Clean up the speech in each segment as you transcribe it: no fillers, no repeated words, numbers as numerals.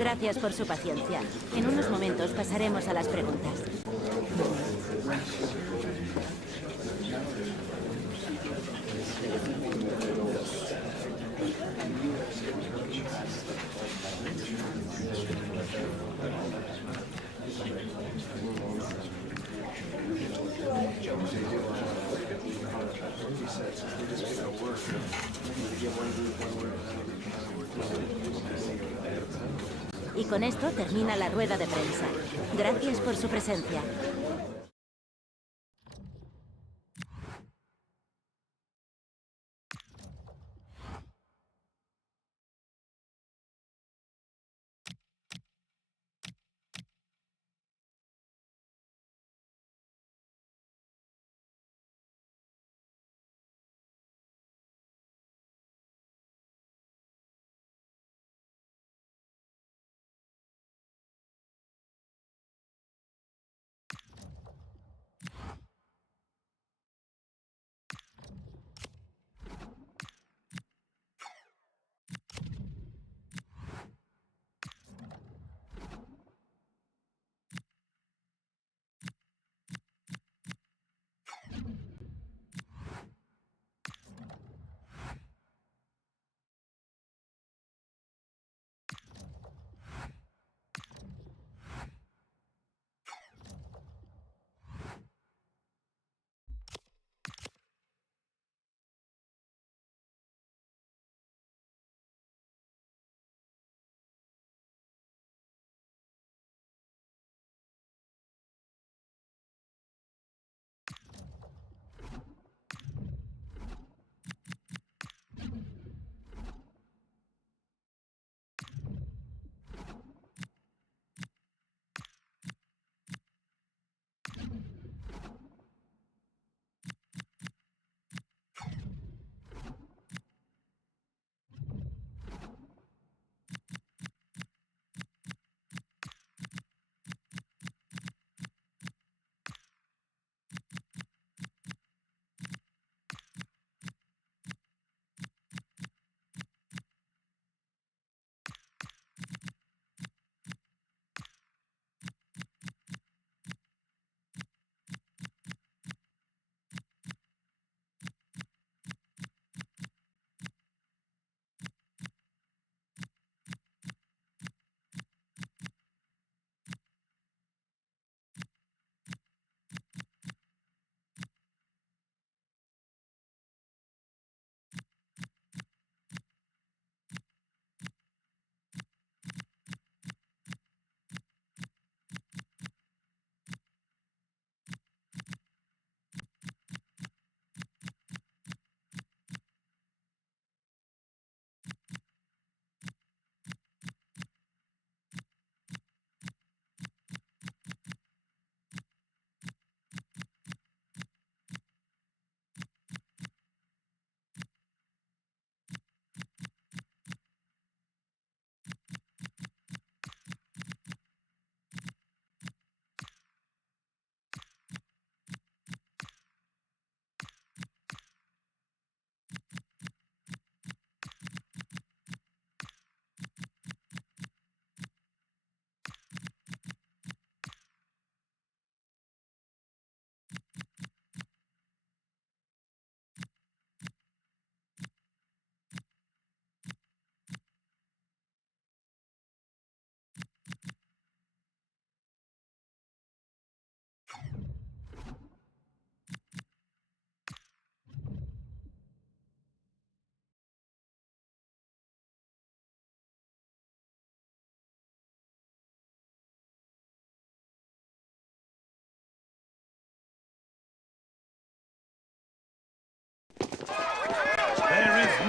Gracias por su paciencia. En unos momentos pasaremos a las preguntas. Y con esto termina la rueda de prensa. Gracias por su presencia.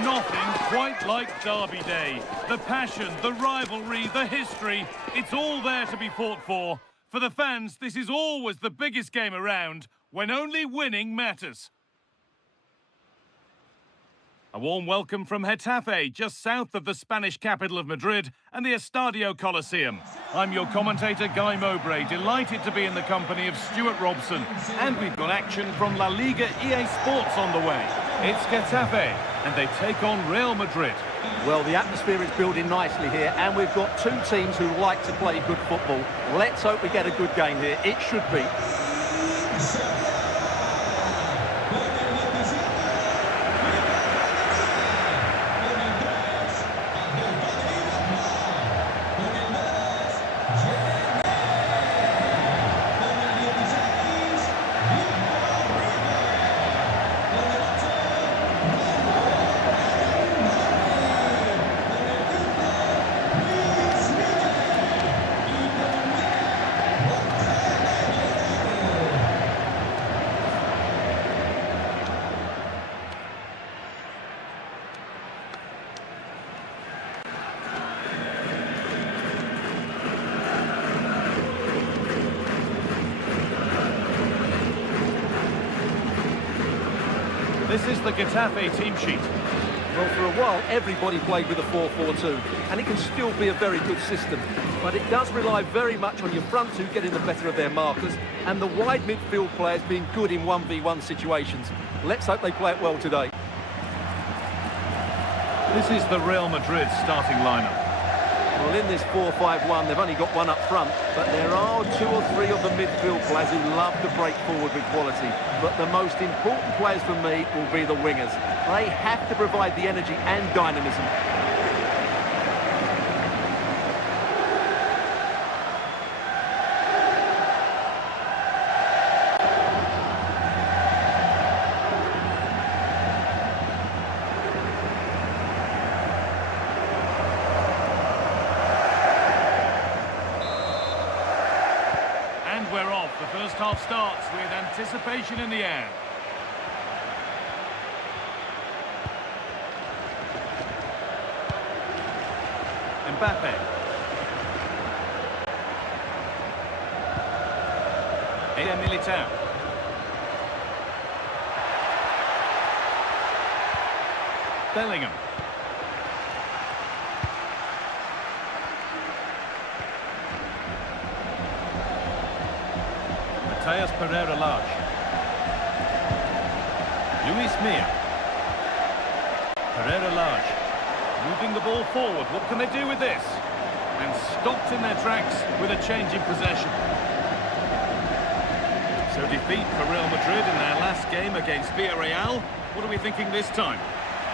Nothing quite like Derby Day. The passion, the rivalry, the history, it's all there to be fought for. For the fans, this is always the biggest game around, when only winning matters. A warm welcome from Getafe, just south of the Spanish capital of Madrid and the Estadio Coliseum. I'm your commentator, Guy Mowbray, delighted to be in the company of Stuart Robson. And we've got action from La Liga EA Sports on the way. It's Getafe And they take on Real Madrid. Well, the atmosphere is building nicely here, and we've got two teams who like to play good football. Let's hope we get a good game here. It should be. This is the Getafe team sheet. Well, for a while, everybody played with a 4-4-2, and it can still be a very good system. But it does rely very much on your front two getting the better of their markers, and the wide midfield players being good in 1v1 situations. Let's hope they play it well today. This is the Real Madrid starting lineup. Well, in this 4-5-1, they've only got one up front, but there are two or three of the midfield players who love to break forward with quality. But the most important players for me will be the wingers. They have to provide the energy and dynamism. We're off. The first half starts with anticipation in the air. Mbappe. Militao. Bellingham. Pereira-Lage. Luis Mia. Pereira-Lage. Moving the ball forward. What can they do with this? And stopped in their tracks with a change in possession. So defeat for Real Madrid in their last game against Villarreal. What are we thinking this time?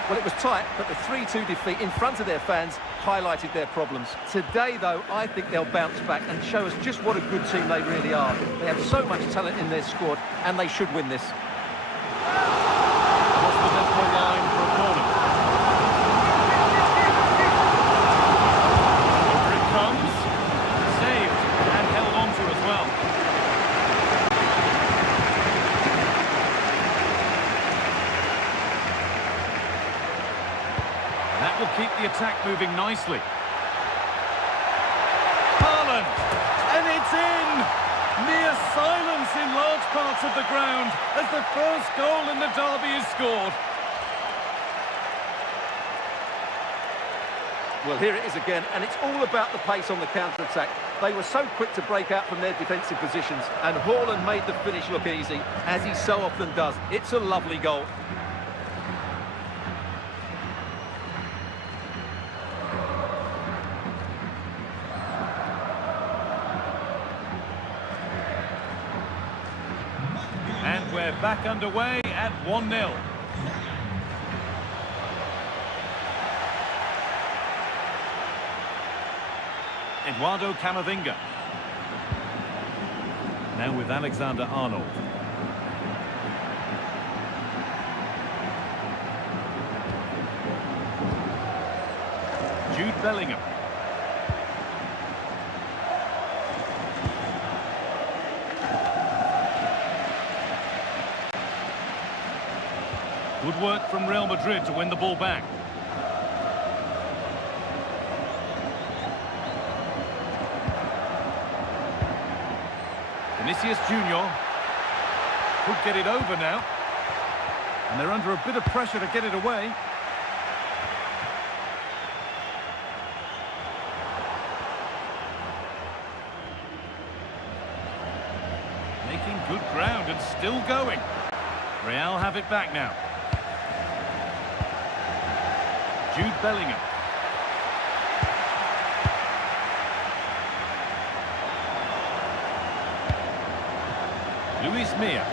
Well, it was tight, but the 3-2 defeat in front of their fans highlighted their problems. Today, though, I think they'll bounce back and show us just what a good team they really are. They have so much talent in their squad, and they should win this. Across the midfield line for a corner. Over it comes. Saved and held on to as well. That will keep the attack moving nicely. Haaland, and it's in! Near silence in large parts of the ground as the first goal in the derby is scored. Well, here it is again, and it's all about the pace on the counter-attack. They were so quick to break out from their defensive positions, and Haaland made the finish look easy, as he so often does. It's a lovely goal. And we're back underway at 1-0. Eduardo Camavinga. Now with Alexander-Arnold. Jude Bellingham. Good work from Real Madrid to win the ball back. Vinicius Junior could get it over now. And they're under a bit of pressure to get it away. Making good ground and still going. Real have it back now. Jude Bellingham. Luis Mia.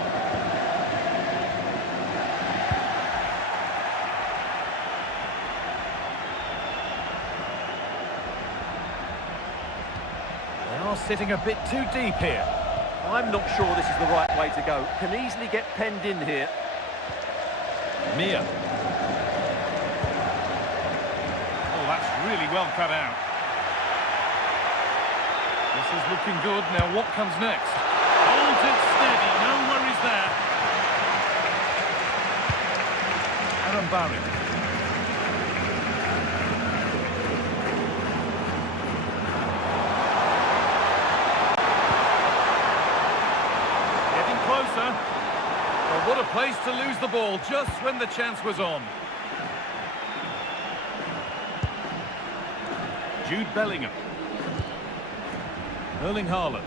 They are sitting a bit too deep here. I'm not sure this is the right way to go. Can easily get penned in here. Mia. Oh, that's really well cut out. This is looking good. Now what comes next? Holds it steady, no worries there. Aaron Barry. Getting closer. Well, what a place to lose the ball just when the chance was on. Jude Bellingham. Erling Haaland.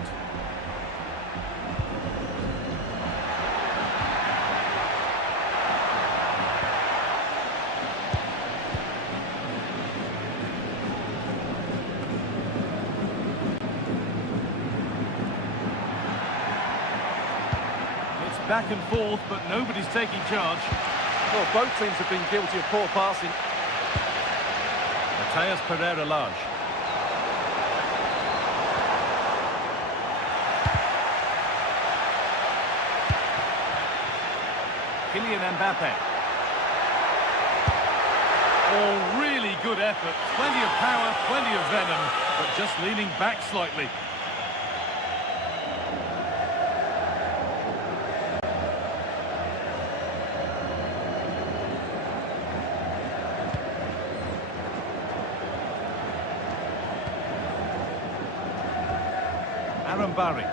Back and forth, but nobody's taking charge. Well, both teams have been guilty of poor passing. Matthias Pereira-Lage. Kylian Mbappe. Oh, really good effort. Plenty of power, plenty of venom, but just leaning back slightly. Aaron Barry.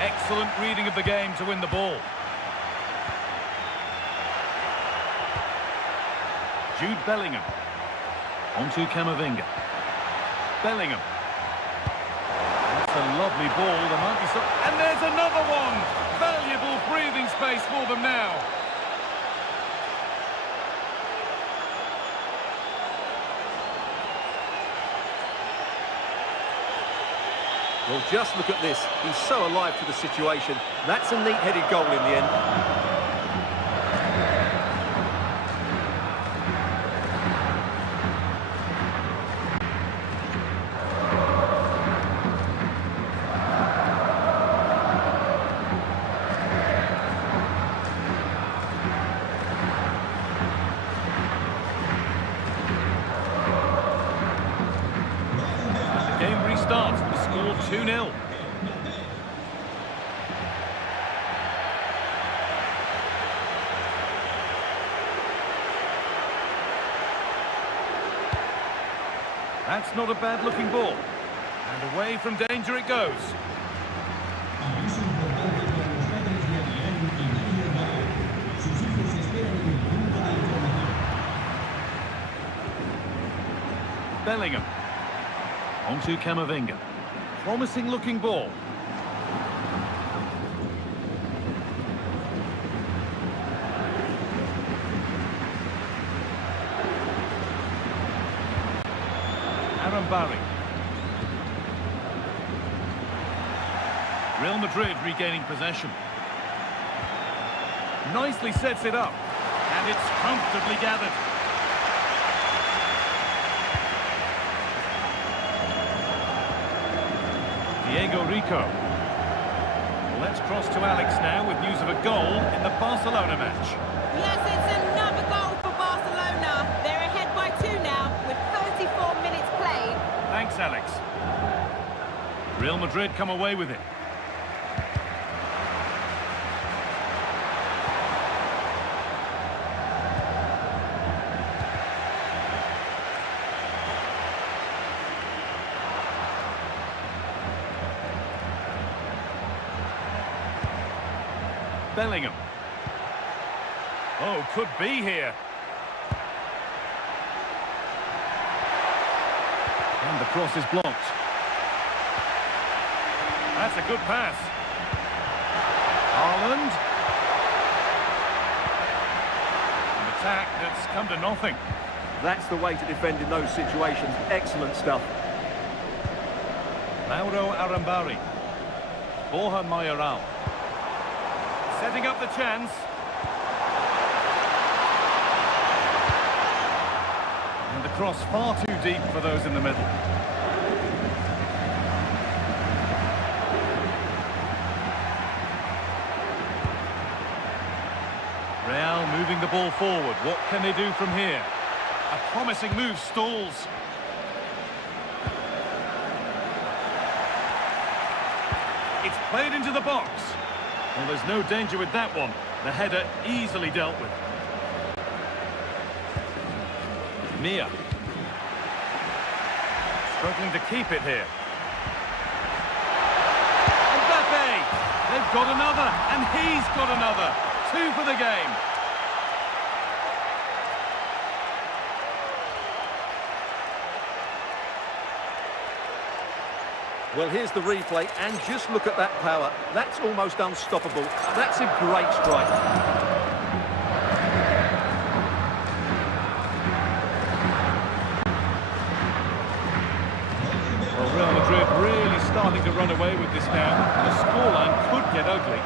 Excellent reading of the game to win the ball. Jude Bellingham. Onto Camavinga. Bellingham. That's a lovely ball. There might be some... And there's another one! Valuable breathing space for them now. Well, just look at this. He's so alive to the situation. That's a neat-headed goal in the end. The game restarts with the score 2-0. That's not a bad-looking ball. And away from danger it goes. Bellingham. Onto Camavinga. Promising-looking ball. Aaron Barry. Real Madrid regaining possession. Nicely sets it up. And it's comfortably gathered. Diego Rico. Let's cross to Alex now with news of a goal in the Barcelona match. Yes, it's another goal for Barcelona. They're ahead by 2 now with 34 minutes played. Thanks, Alex. Real Madrid come away with it. Bellingham. Oh, could be here. And the cross is blocked. That's a good pass. Haaland. And the attack that's come to nothing. That's the way to defend in those situations. Excellent stuff. Mauro Arambari. Borja Mayoral. Setting up the chance. And the cross far too deep for those in the middle. Real moving the ball forward. What can they do from here? A promising move stalls. It's played into the box. Well, there's no danger with that one. The header easily dealt with. Mia. Struggling to keep it here. Mbappe! They've got another, and he's got another. 2 for the game. Well, here's the replay, and just look at that power. That's almost unstoppable. That's a great strike. Well, Real Madrid really starting to run away with this now. The scoreline could get ugly.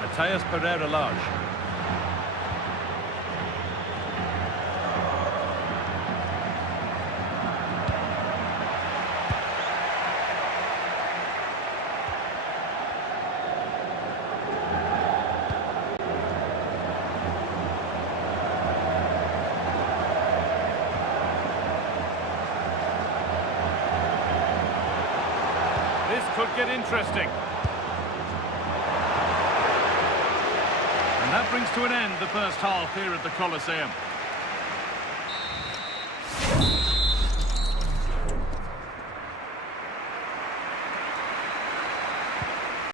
Matthias Pereira-Lage. This could get interesting. And that brings to an end the first half here at the Coliseum.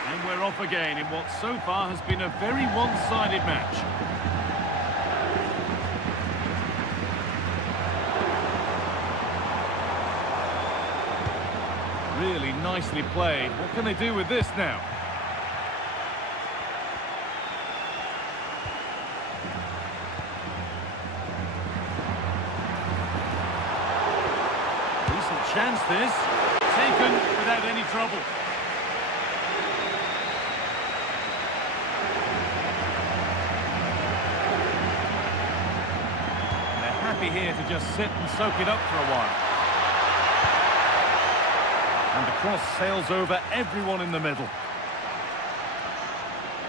And we're off again in what so far has been a very one-sided match. Really nicely played. What can they do with this now? Decent chance this. Taken without any trouble. And they're happy here to just sit and soak it up for a while. And the cross sails over everyone in the middle.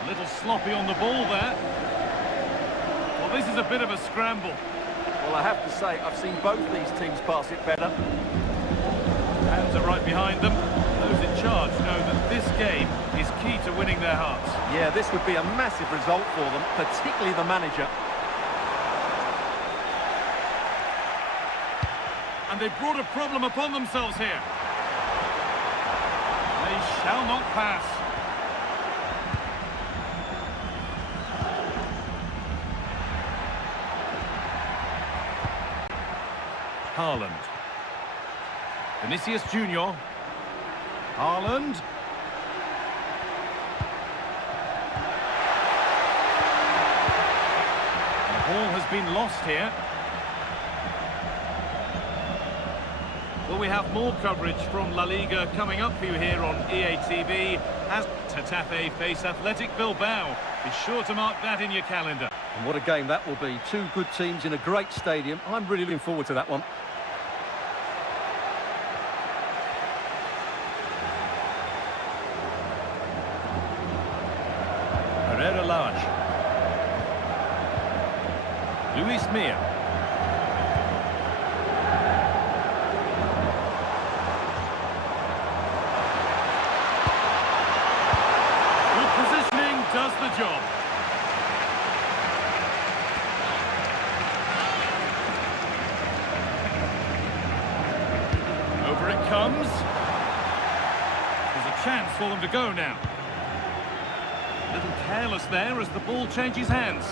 A little sloppy on the ball there. Well, this is a bit of a scramble. Well, I have to say, I've seen both these teams pass it better. Hands are right behind them. Those in charge know that this game is key to winning their hearts. Yeah, this would be a massive result for them, particularly the manager. And they've brought a problem upon themselves here. They shall not pass. Haaland. Vinicius Junior. Haaland. The ball has been lost here. Well, we have more coverage from La Liga coming up for you here on EA TV as Getafe face Athletic Bilbao. Be sure to mark that in your calendar. And what a game that will be. 2 good teams in a great stadium. I'm really looking forward to that one. Pereira-Lage. Luis Mia. Good positioning does the job. Over it comes. There's a chance for them to go now. A little careless there as the ball changes hands.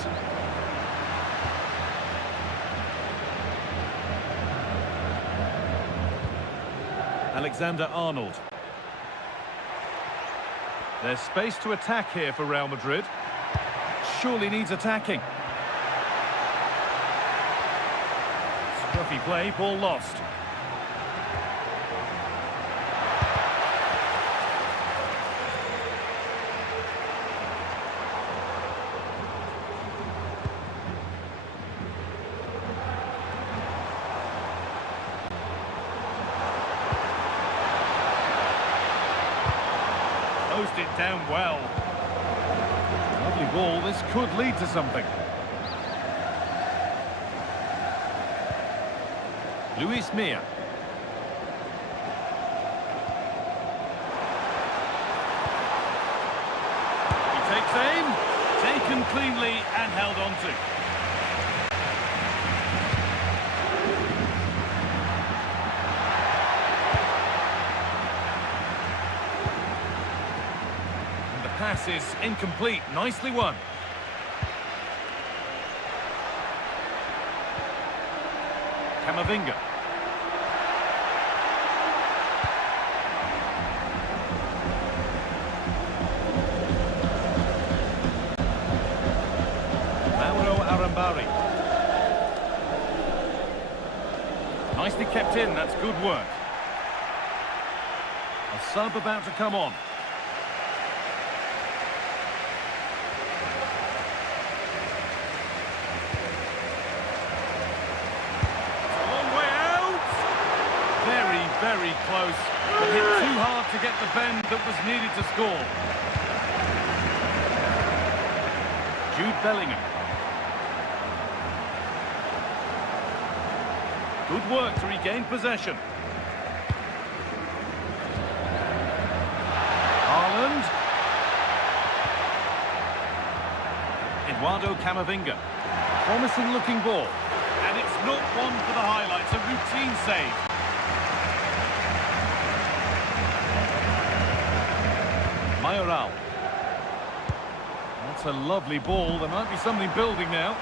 Alexander-Arnold. There's space to attack here for Real Madrid. surely needs attacking. Scruffy play, ball lost. Closed it down well. Lovely ball, this could lead to something. Luis Mia. He takes aim, taken cleanly and held on to. Pass is incomplete. Nicely won. Camavinga. Mauro Arambari. Nicely kept in. That's good work. A sub about to come on. Very close, but hit too hard to get the bend that was needed to score. Jude Bellingham. Good work to regain possession. Haaland. Eduardo Camavinga. Promising looking ball. And it's not one for the highlights, a routine save. Mayoral. That's a lovely ball. There might be something building now.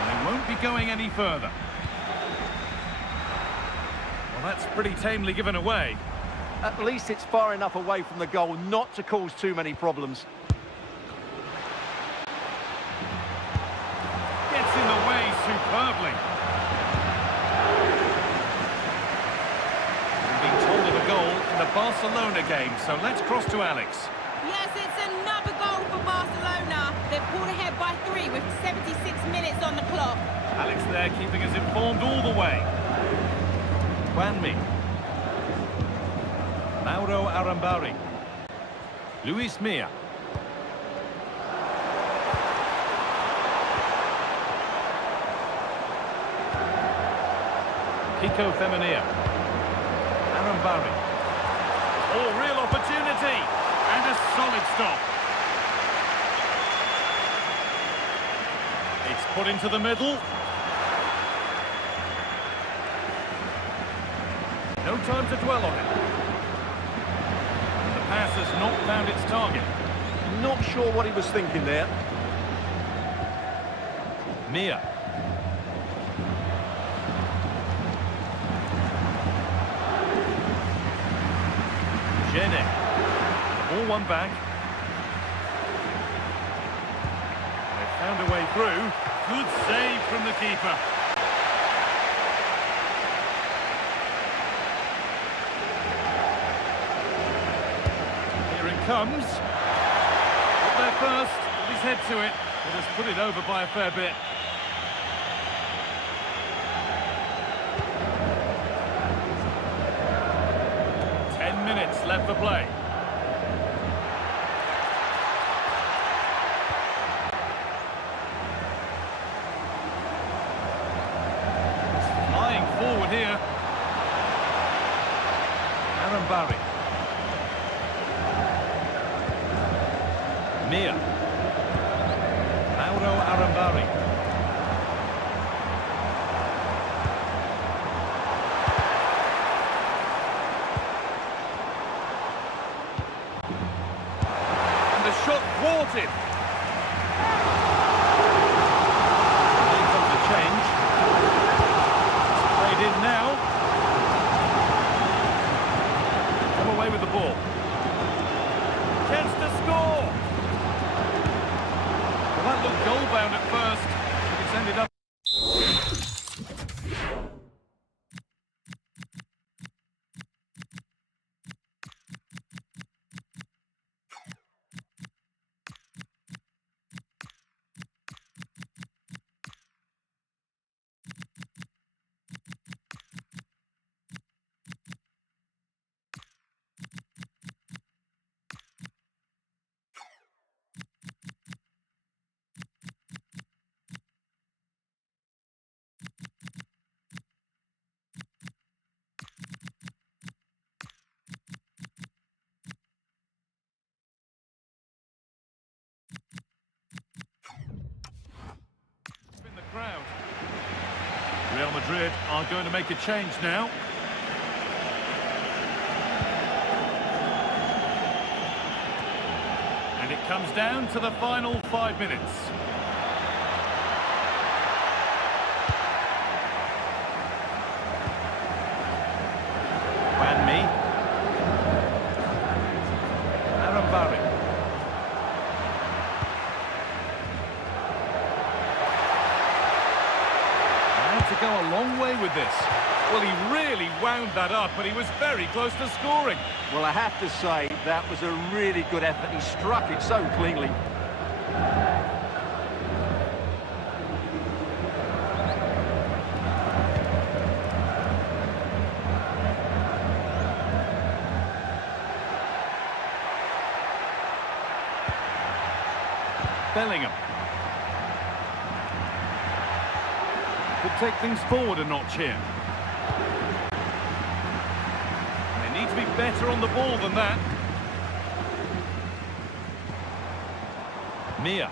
And they won't be going any further. Well, that's pretty tamely given away. At least it's far enough away from the goal not to cause too many problems. Gets in the way superbly. The Barcelona game, so let's cross to Alex. Yes, it's another goal for Barcelona. They've pulled ahead by 3 with 76 minutes on the clock. Alex there keeping us informed all the way. Wanmi. Mauro Arambari. Luis Mia. Kiko Femenia. Arambari. Oh, real opportunity, and a solid stop. It's put into the middle. No time to dwell on it. The pass has not found its target. Not sure what he was thinking there. Mia. All one back. They've found a way through. Good save from the keeper. Here it comes. Got there first. Put his head to it. But has put it over by a fair bit. Left for play. Flying forward here. Arambari. Mia. Mauro Arambari. Shot thwarted. Here comes the change. It's played in now. Come away with the ball. Chance to score. Madrid are going to make a change now. And it comes down to the final 5 minutes. To go a long way with this. Well, he really wound that up, but he was very close to scoring. Well, I have to say, that was a really good effort. He struck it so cleanly. Bellingham. Could take things forward a notch here. They need to be better on the ball than that. Mia.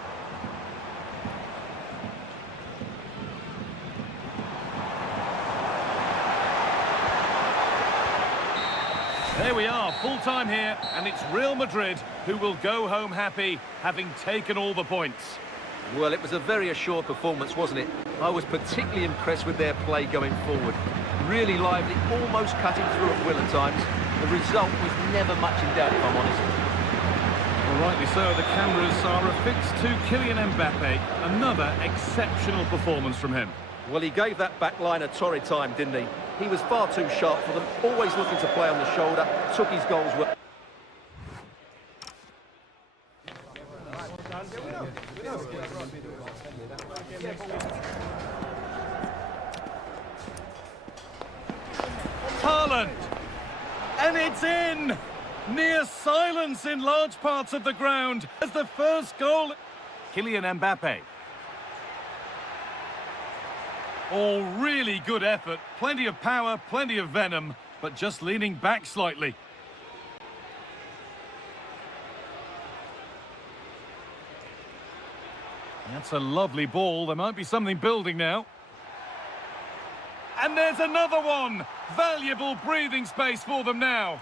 There we are, full time here, and it's Real Madrid who will go home happy, having taken all the points. Well, it was a very assured performance, wasn't it? I was particularly impressed with their play going forward. Really lively, almost cutting through at will at times. The result was never much in doubt, if I'm honest. Well, rightly so, the cameras are affixed to Kylian Mbappe. Another exceptional performance from him. Well, he gave that back line a torrid time, didn't he? He was far too sharp for them, always looking to play on the shoulder, took his goals well. Haaland! And it's in! Near silence in large parts of the ground as the first goal. Kylian Mbappe. All really good effort, plenty of power, plenty of venom, but just leaning back slightly. That's a lovely ball. There might be something building now. And there's another one! Valuable breathing space for them now.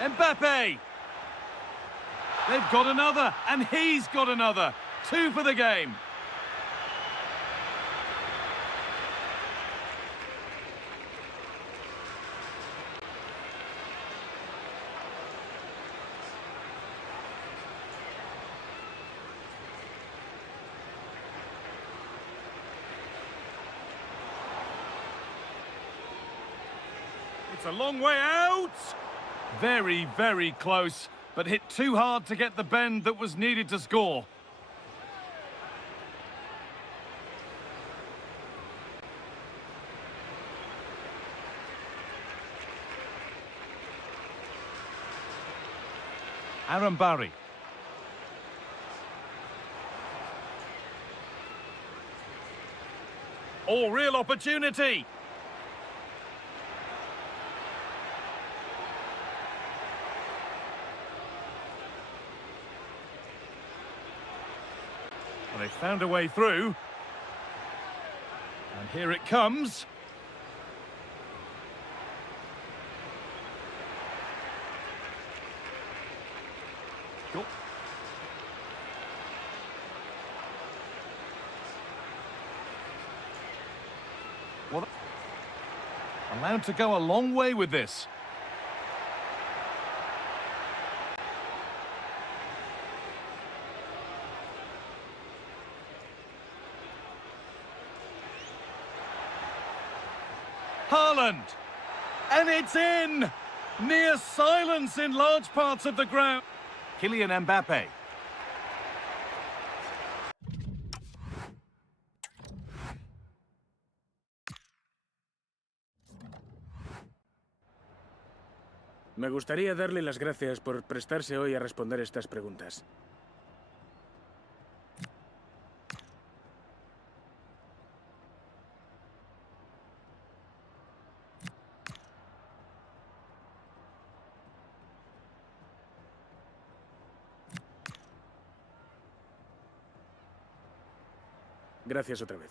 Mbappe! They've got another, and he's got another. 2 for the game. It's a long way out. Very, very close, but hit too hard to get the bend that was needed to score. Barry. Oh, real opportunity. Well, they found a way through. And here it comes. Go. Well, allowed to go a long way with this. Haaland, and it's in! Near silence in large parts of the ground. Kylian Mbappe. Me gustaría darle las gracias por prestarse hoy a responder estas preguntas. Gracias otra vez.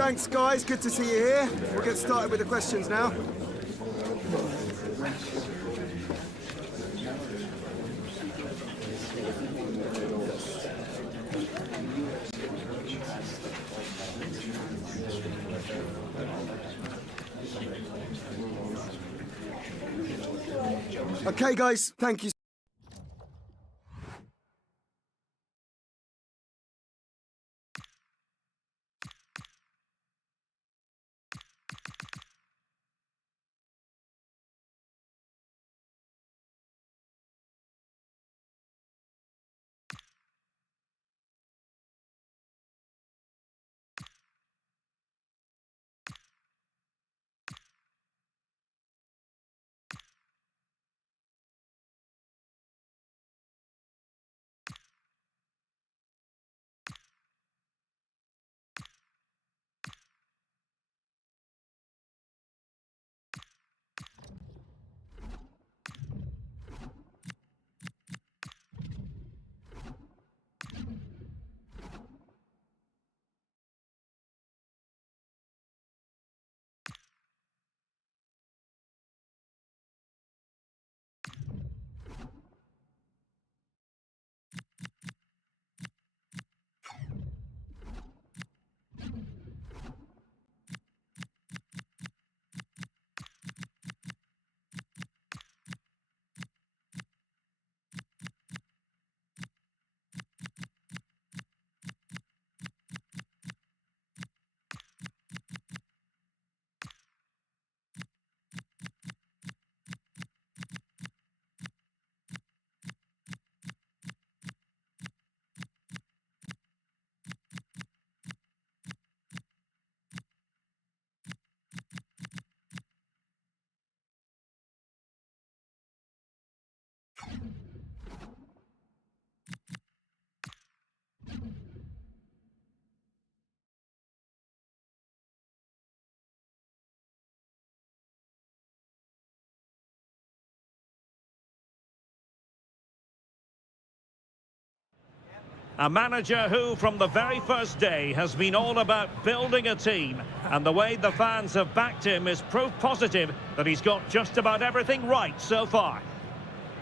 Thanks, guys. Good to see you here. We'll get started with the questions now. Okay, guys. Thank you. A manager who, from the very first day, has been all about building a team. And the way the fans have backed him is proof positive that he's got just about everything right so far.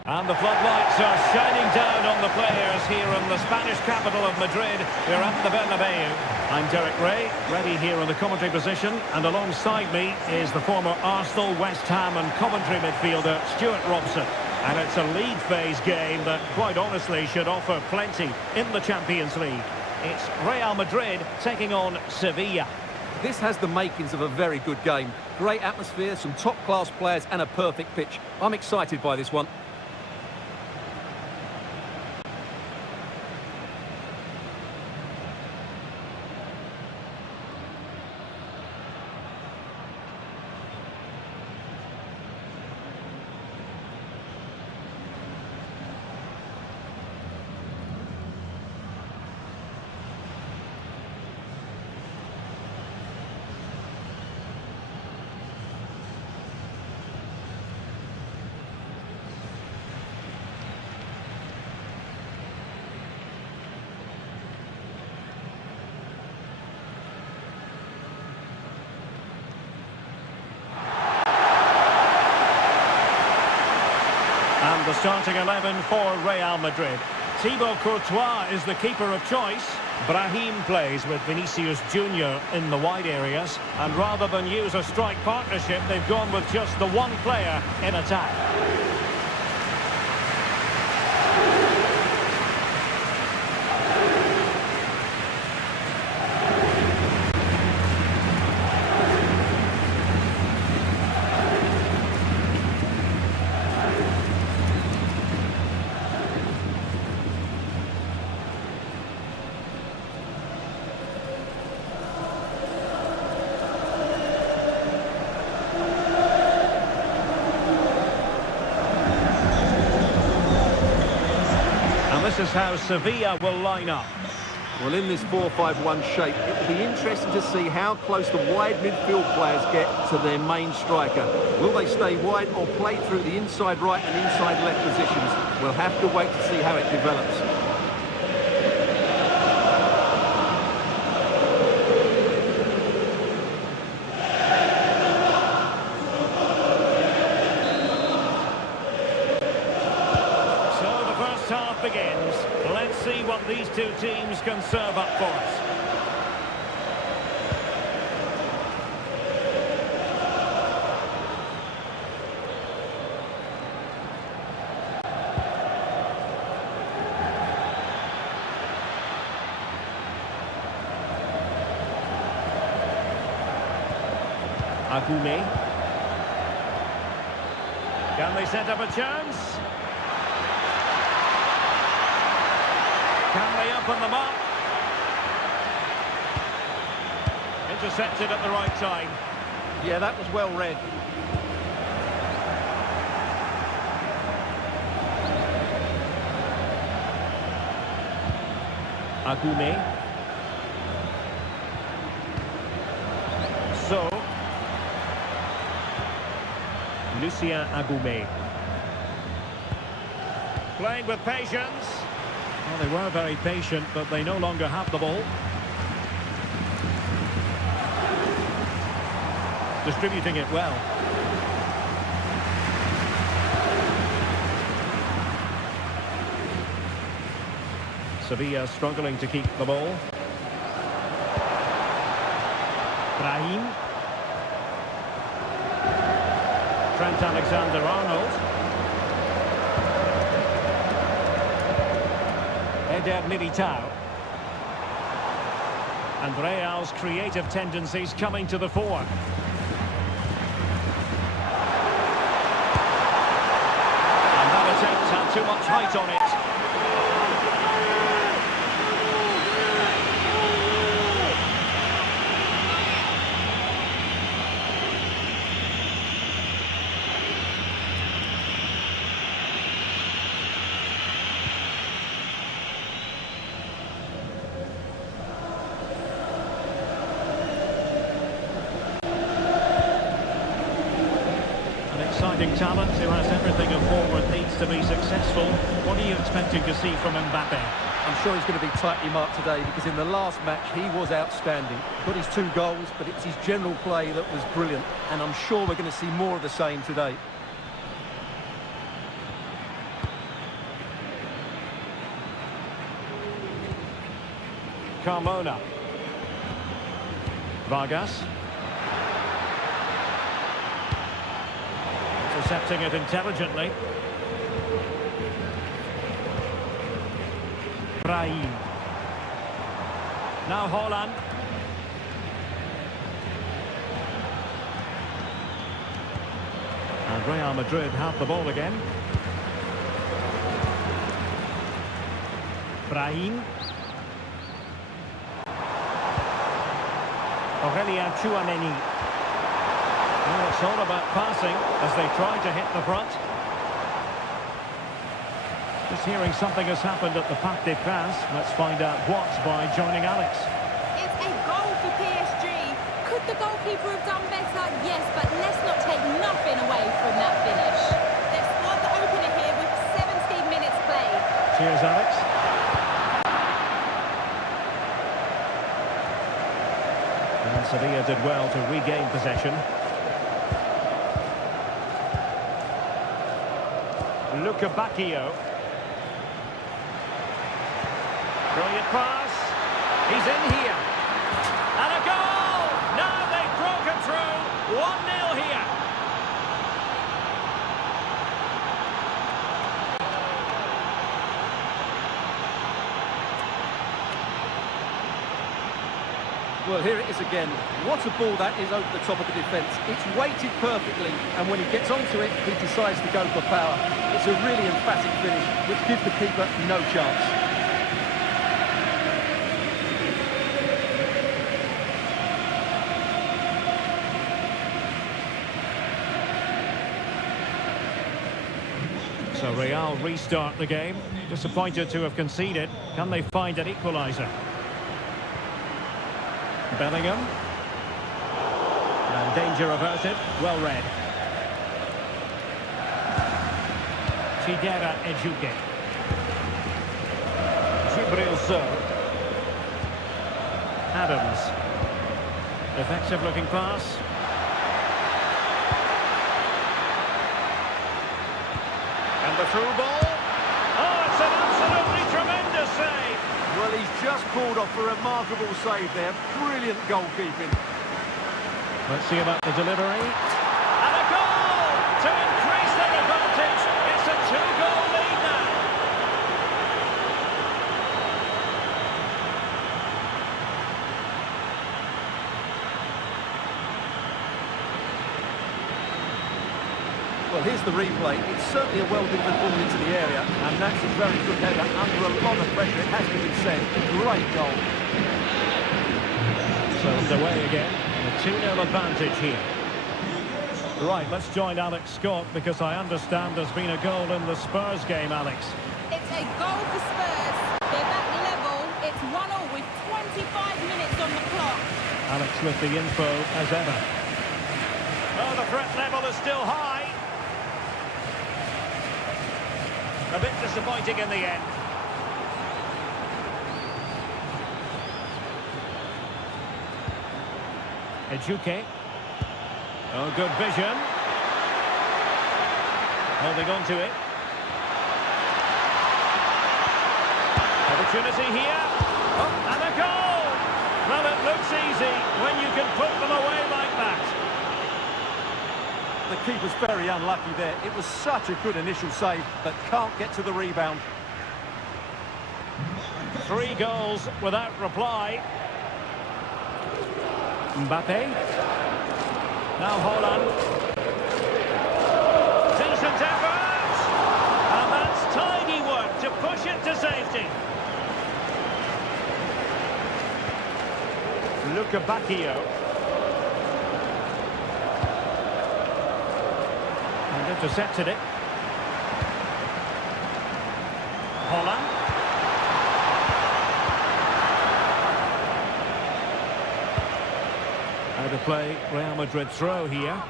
And the floodlights are shining down on the players here in the Spanish capital of Madrid. We're at the Bernabeu. I'm Derek Ray, ready here in the commentary position. And alongside me is the former Arsenal, West Ham and Coventry midfielder, Stuart Robson. And it's a league phase game that, quite honestly, should offer plenty in the Champions League. It's Real Madrid taking on Sevilla. This has the makings of a very good game. Great atmosphere, some top-class players and a perfect pitch. I'm excited by this one. And the starting 11 for Real Madrid. Thibaut Courtois is the keeper of choice. Brahim plays with Vinicius Junior in the wide areas. And rather than use a strike partnership, they've gone with just the one player in attack. This is how Sevilla will line up. Well, in this 4-5-1 shape, it will be interesting to see how close the wide midfield players get to their main striker. Will they stay wide or play through the inside right and inside left positions? We'll have to wait to see how it develops. Begins. Let's see what these two teams can serve up for us. Agume. Can they set up a chance? Can they open them up? Intercepted at the right time. Yeah, that was well read. Agume. So, Lucien Agume. Playing with patience. Well, they were very patient, but they no longer have the ball. Distributing it well. Sevilla struggling to keep the ball. Brahim. Trent Alexander-Arnold. Eder Militao. And Real's creative tendencies coming to the fore. And that attempt had too much height on it. Exciting talent who has everything a forward needs to be successful. What are you expecting to see from Mbappe? I'm sure he's going to be tightly marked today because in the last match he was outstanding. Got his 2 goals, but it's his general play that was brilliant, and I'm sure we're going to see more of the same today. Carmona. Vargas. Intercepting it intelligently. Brahim. Now Holland. And Real Madrid have the ball again. Brahim. Aurelien Tchouameni. Well, it's all about passing as they try to hit the front. Just hearing something has happened at the Parc des Princes. Let's find out what by joining Alex. It's a goal for PSG. Could the goalkeeper have done better? Yes, but let's not take nothing away from that finish. They've scored the opener here with 17 minutes played. Cheers, Alex. And Sevilla did well to regain possession. Luca Bacchio. Brilliant pass. He's in here. And a goal! Now they've broken through. 1-0 here. Well, here it is again. What a ball that is over the top of the defence. It's weighted perfectly, and when he gets onto it, he decides to go for power. It's a really emphatic finish, which gives the keeper no chance. So Real restart the game. Disappointed to have conceded. Can they find an equaliser? Bellingham. And danger averted. Well read. Chidera Ejuke. Gibril. Adams. Effective looking pass. And the through ball. Oh, it's an absolutely tremendous save. Well, he's just pulled off a remarkable save there. Brilliant goalkeeping. Let's see about the delivery. And a goal to increase their advantage. It's a 2-goal lead now. Well, here's the replay. It's certainly a well-delivered ball into the area, and that's a very good header. Under a lot of pressure, it has to be said. Great goal. So underway again, and a 2-0 advantage here. Right, let's join Alex Scott, because I understand there's been a goal in the Spurs game, Alex. It's a goal for Spurs. They're back level. It's 1-1 with 25 minutes on the clock. Alex with the info as ever. Oh, the threat level is still high. A bit disappointing in the end. Ejuke. Oh, good vision. Holding on to it. Opportunity here. Oh, and a goal! Well, it looks easy when you can put them away like that. The keeper's very unlucky there. It was such a good initial save, but can't get to the rebound. 3 goals without reply. Mbappe. Now Holland. Decent effort! And that's tidy work to push it to safety. Luca Bacchio. And intercepted it. Holland. Out of play, Real Madrid throw here.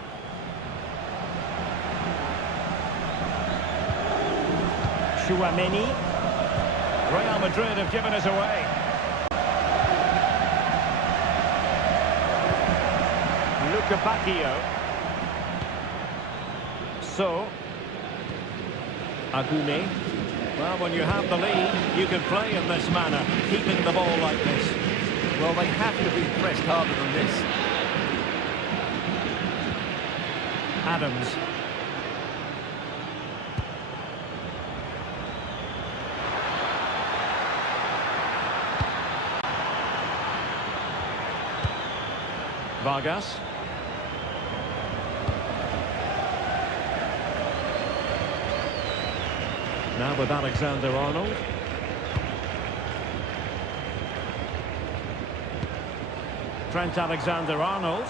Tchouameni. Real Madrid have given us away. Luca Bacchio. So, Agune. Well, when you have the lead, you can play in this manner, keeping the ball like this. Well, they have to be pressed harder than this. Adams. Vargas. Now with Alexander-Arnold. Trent Alexander-Arnold.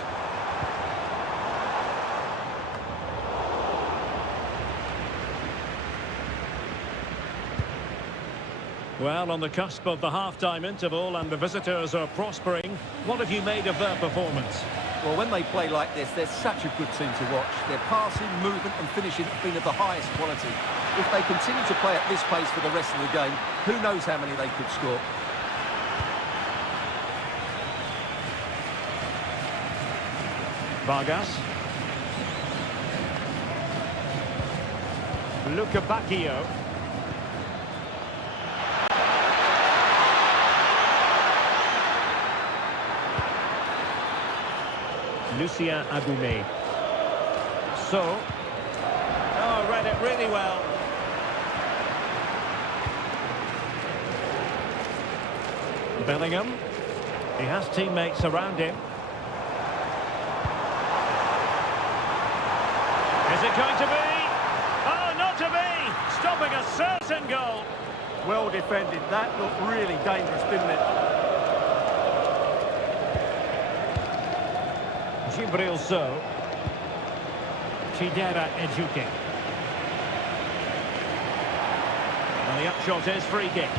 Well, on the cusp of the half-time interval and the visitors are prospering, what have you made of their performance? Well, when they play like this, they're such a good team to watch. Their passing, movement and finishing have been of the highest quality. If they continue to play at this pace for the rest of the game, who knows how many they could score. Vargas. Luca Bacchio. Lucien Agoume. So. Oh, read it really well. Bellingham. He has teammates around him. Is it going to be? Oh, not to be! Stopping a certain goal. Well defended. That looked really dangerous, didn't it? Gibril So. Chidera Ejuke. And the upshot is free kick.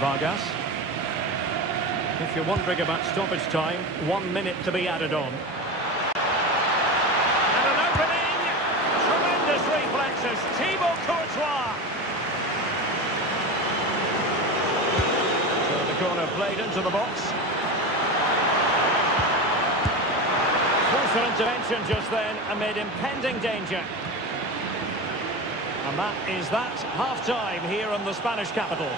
Vargas. If you're wondering about stoppage time, 1 minute to be added on. And an opening! Tremendous reflexes, Thibaut Courtois. So the corner played into the box. Crucial intervention just then amid impending danger. And that is that, half-time here in the Spanish capital.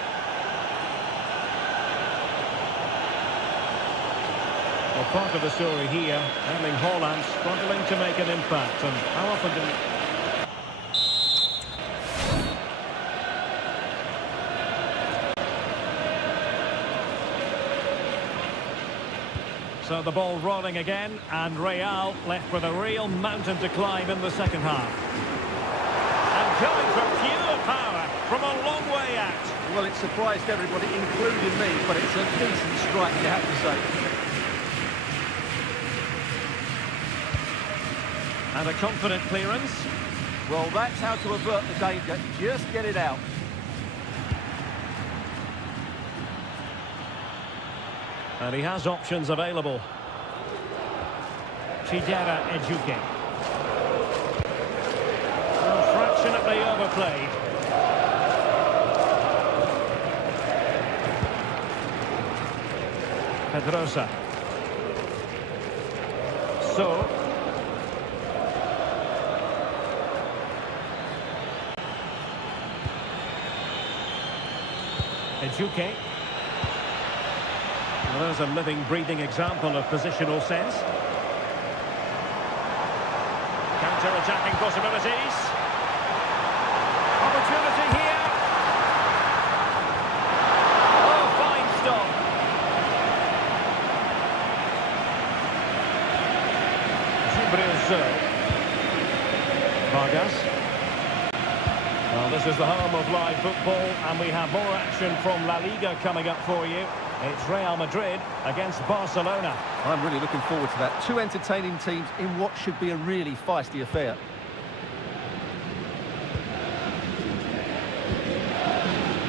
Well, part of the story here, Erling Haaland struggling to make an impact, and how often do So the ball rolling again, and Real left with a real mountain to climb in the second half. And going for pure power from a long way out. Well, it surprised everybody, including me, but it's a decent strike, you have to say. And a confident clearance. Well, that's how to avert the danger. Just get it out. And he has options available. Chidera Ejuke. Fractionately overplayed. Pedrosa. So. Ejuke. Well, there's a living, breathing example of positional sense. Counter-attacking possibilities. Opportunity here. Oh, fine stop. Gibril So. Vargas. Well, this is the home of live football, and we have more action from La Liga coming up for you. It's Real Madrid against Barcelona. I'm really looking forward to that. Two entertaining teams in what should be a really feisty affair.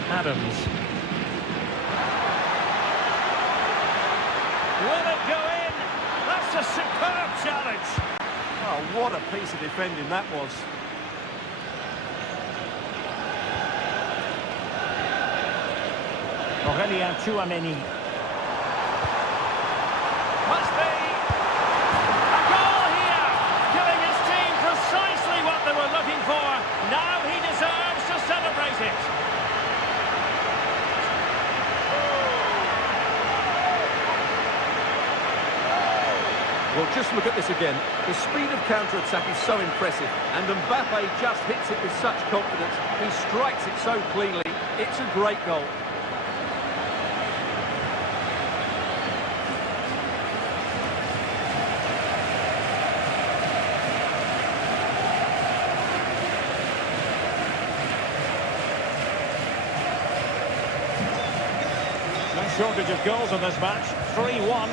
Adams. Will it go in? That's a superb challenge. Oh, what a piece of defending that was. Aurélien Tchouameni. Must be a goal here, giving his team precisely what they were looking for. Now he deserves to celebrate it. Well, just look at this again. The speed of counter-attack is so impressive, and Mbappe just hits it with such confidence. He strikes it so cleanly. It's a great goal. No shortage of goals in this match. 3-1.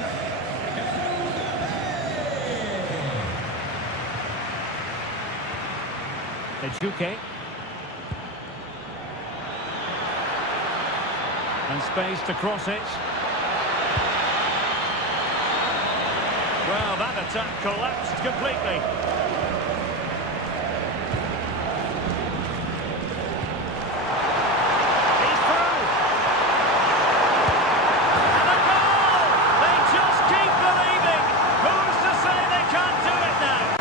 Ejuke. And space to cross it. Well, that attack collapsed completely. He's through. And a goal! They just keep believing. Who's to say they can't do it now?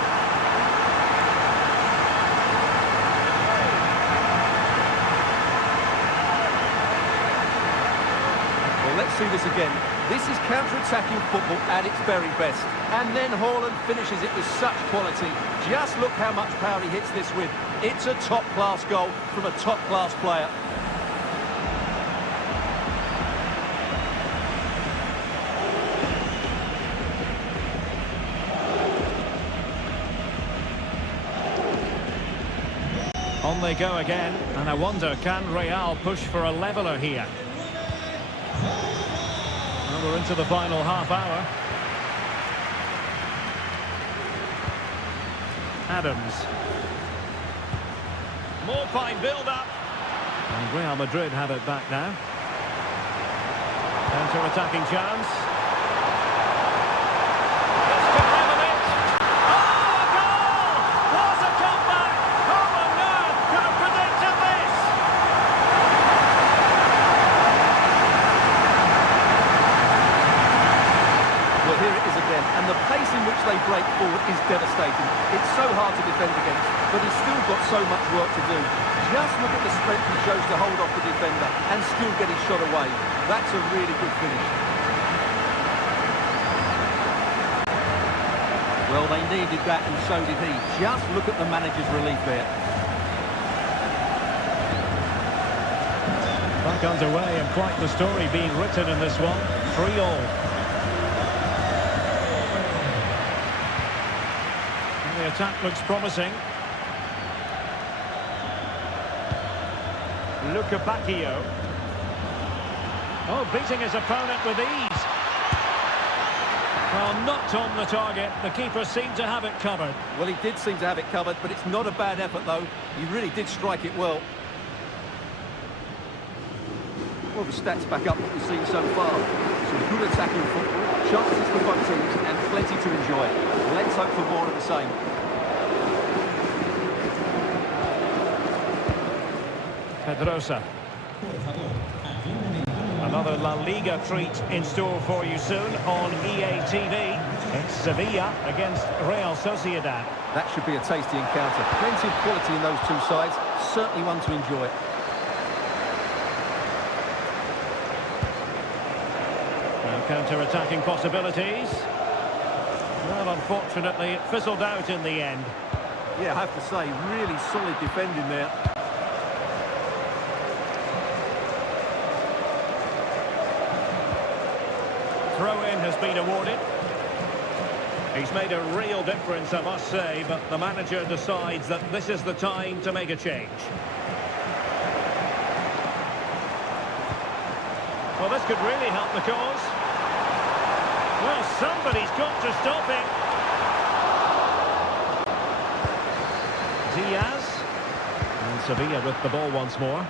Let's see this again. This is counter-attacking football at its very best. And then Haaland finishes it with such quality. Just look how much power he hits this with. It's a top-class goal from a top-class player. On they go again. And I wonder, can Real push for a leveller here? We're into the final half hour. Adams. More fine build-up. And Real Madrid have it back now. Counter-attacking chance. This could have it. Oh, a goal! What a comeback! Who on earth could have predicted this? Well, here it is again, and the pace in which they break forward is devastating. It's so hard to defend against, but he's still got so much work to do. Just look at the strength he shows to hold off the defender and still get his shot away. That's a really good finish. Well, they needed that, and so did he. Just look at the manager's relief there. Back underway, and quite the story being written in this one. 3-all. The attack looks promising. Luca Bacchio. Oh, beating his opponent with ease. Well, not on the target. The keeper seemed to have it covered. Well, he did seem to have it covered, but it's not a bad effort, though. He really did strike it well. Well, the stats back up what we've seen so far. Some good attacking football, chances for both teams, and plenty to enjoy. Let's hope for more of the same. Pedrosa. Another La Liga treat in store for you soon on EA TV. It's Sevilla against Real Sociedad. That should be a tasty encounter. Plenty of quality in those two sides. Certainly one to enjoy. Now counter-attacking possibilities. Well, unfortunately, it fizzled out in the end. Yeah, I have to say, really solid defending there. Throw-in has been awarded. He's made a real difference, I must say, but the manager decides that this is the time to make a change. Well, this could really help the cause. Well, somebody's got to stop him. Diaz. And Sevilla with the ball once more.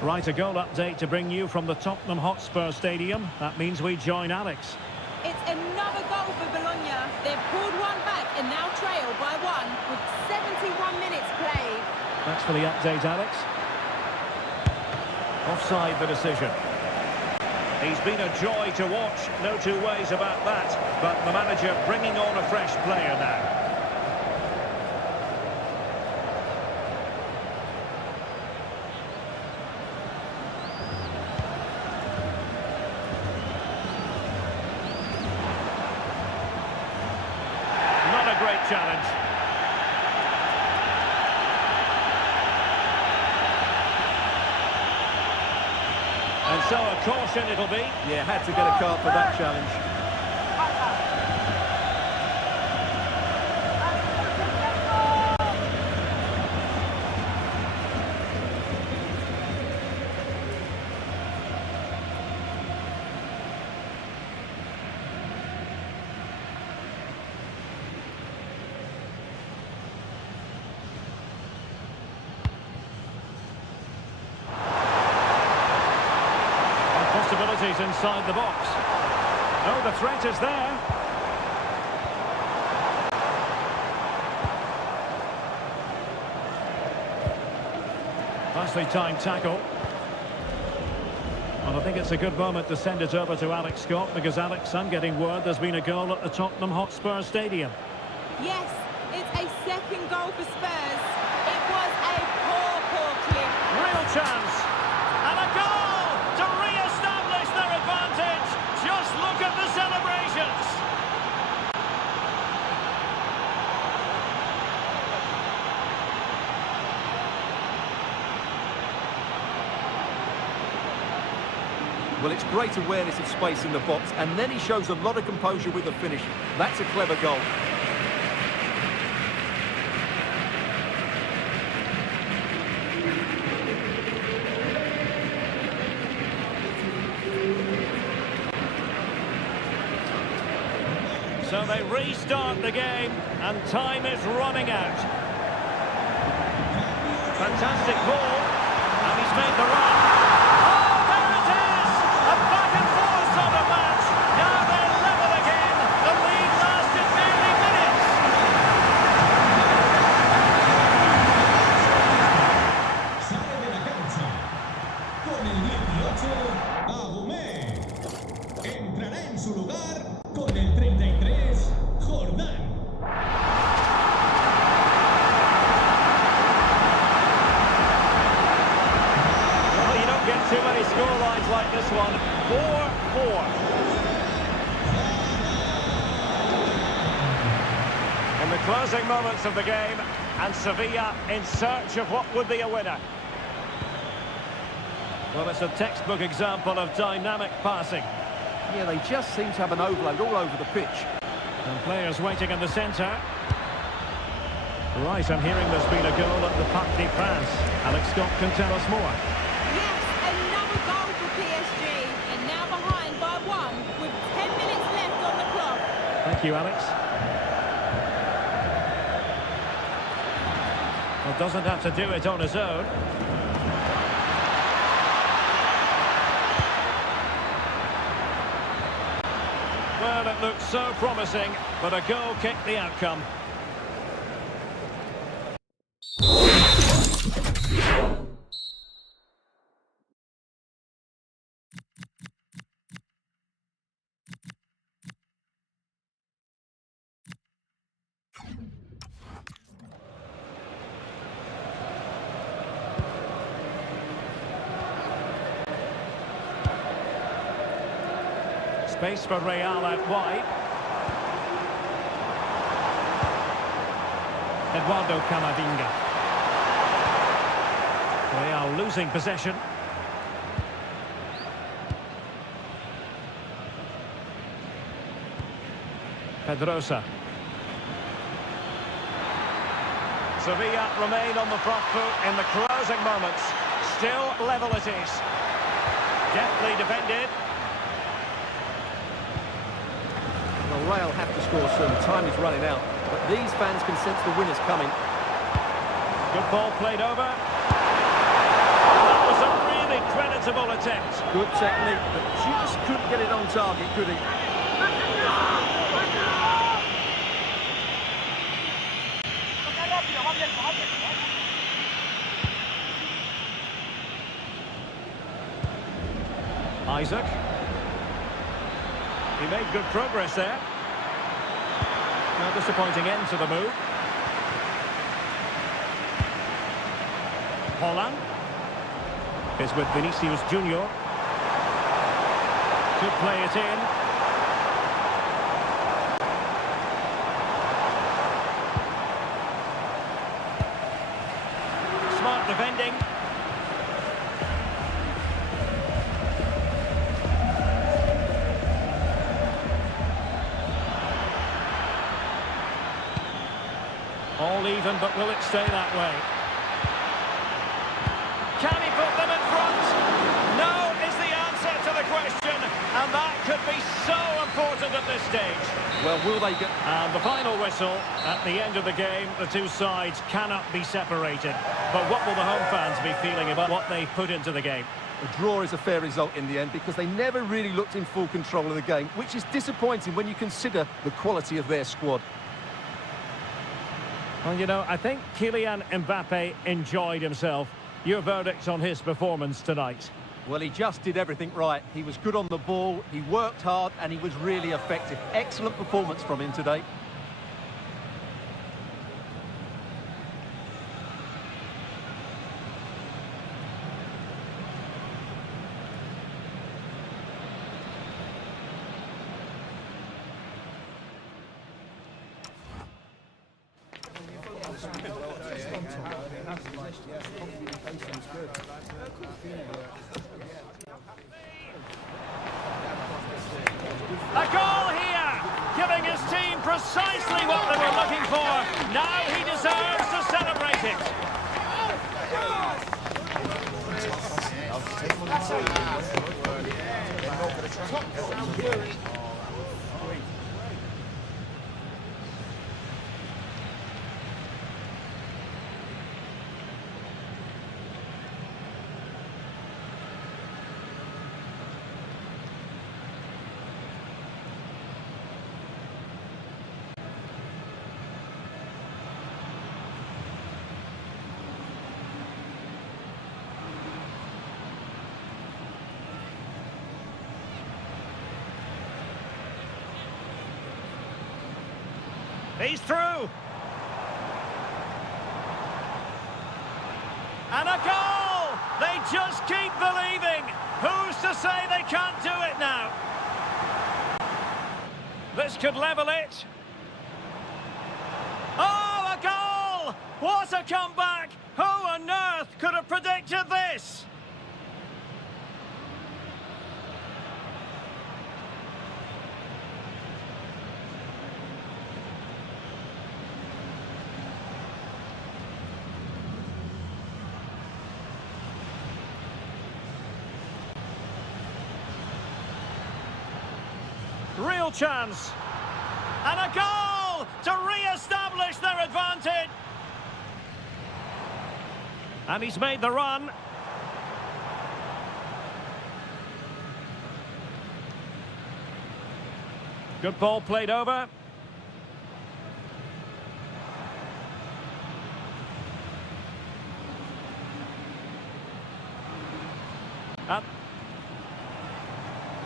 Right, a goal update to bring you from the Tottenham Hotspur Stadium. That means we join Alex. It's another goal for Bologna. They've pulled one back and now trail by one with 71 minutes played. Thanks for the update, Alex. Offside the decision. He's been a joy to watch, no two ways about that. But the manager bringing on a fresh player now. Challenge. And so a caution it'll be. Yeah, had to get a card for that challenge. Possibilities inside the box. Oh, the threat is there. Nicely timed tackle. Well, I think it's a good moment to send it over to Alex Scott, because Alex, I'm getting word there's been a goal at the Tottenham Hotspur Stadium. Yes, it's a second goal for Spurs. It was a poor kick. Real chance. And a goal to re-establish their advantage. Just look at the celebrations. Well, it's great awareness of space in the box, and then he shows a lot of composure with the finish. That's a clever goal. So they restart the game, and time is running out. Fantastic ball, and he's made the run. Oh, there it is! A back and forth sort of match. Now they're level again. The lead lasted nearly minutes. Sale de la cancha con el 18, Abumé. Entrará en su lugar con el 33, Jordán. Well, you don't get too many scorelines like this one. 4-4. In the closing moments of the game, and Sevilla in search of what would be a winner. Well, it's a textbook example of dynamic passing. Yeah, they just seem to have an overload all over the pitch. And players waiting in the centre. Right, I'm hearing there's been a goal at the Parc des Princes. Alex Scott can tell us more. Yes, another goal for PSG. And now behind by one with 10 minutes left on the clock. Thank you, Alex. Well, doesn't have to do it on his own. Well, it looked so promising, but a goal kicked the outcome. Space for Real out wide. Eduardo Camavinga. Real losing possession. Pedrosa. Sevilla remain on the front foot in the closing moments. Still level it is. Deftly defended. Well, Real have to score soon. Time is running out. But these fans can sense the winner's coming. Good ball played over. That was a really a creditable attempt. Good technique, but just couldn't get it on target, could he? Isaac. He made good progress there. No disappointing end to the move. Holland is with Vinicius Junior. Could play it in. Smart defending. All even, but will it stay that way? Can he put them in front? No is the answer to the question, and that could be so important at this stage. Well, will they get... And the final whistle at the end of the game. The two sides cannot be separated. But what will the home fans be feeling about what they put into the game? A draw is a fair result in the end because they never really looked in full control of the game, which is disappointing when you consider the quality of their squad. Well, you know, I think Kylian Mbappe enjoyed himself. Your verdict on his performance tonight? Well, he just did everything right. He was good on the ball, he worked hard, and he was really effective. Excellent performance from him today. A goal here, giving his team precisely what they were looking for. Now he deserves to celebrate it. He's through. And a goal! They just keep believing. Who's to say they can't do it now? This could level it. Oh, a goal! What a comeback! Who on earth could have predicted this? Real chance. And a goal to re-establish their advantage. And he's made the run. Good ball played over. Up.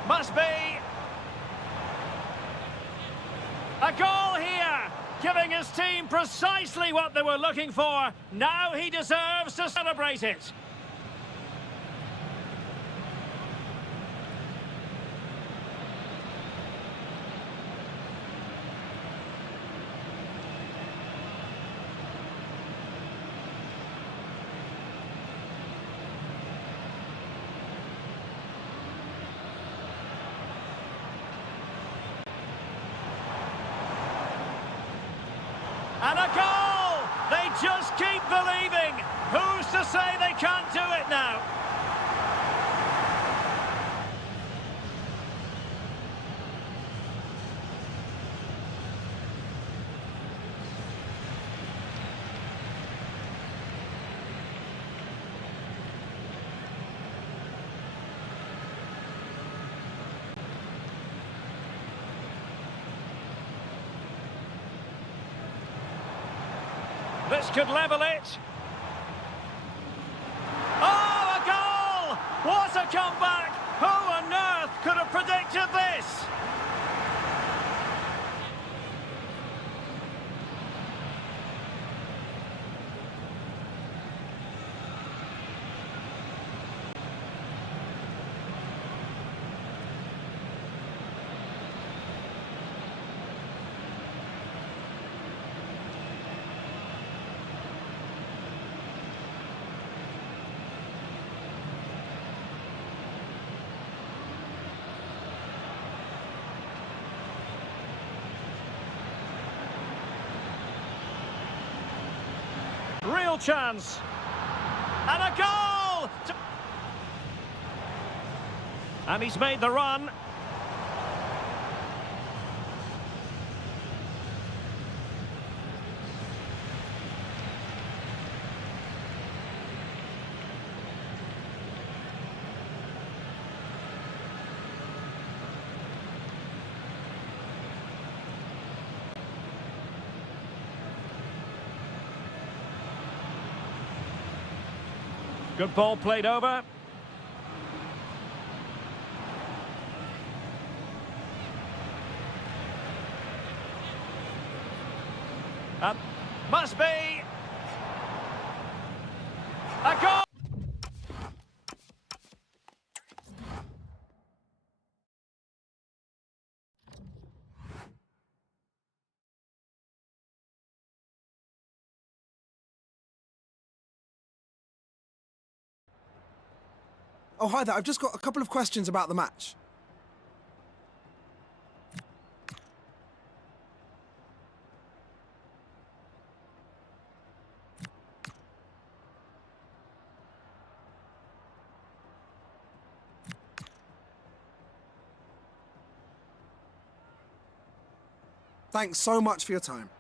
Must be. A goal here, giving his team precisely what they were looking for. Now he deserves to celebrate it. And a goal! They just keep believing. Who's to say they can't do it now? This could level it. Oh, a goal! What a comeback! Who on earth could have predicted this? Real chance. And a goal! And he's made the run. Good ball played over. Must be a goal. Oh, hi there. I've just got a couple of questions about the match. Thanks so much for your time.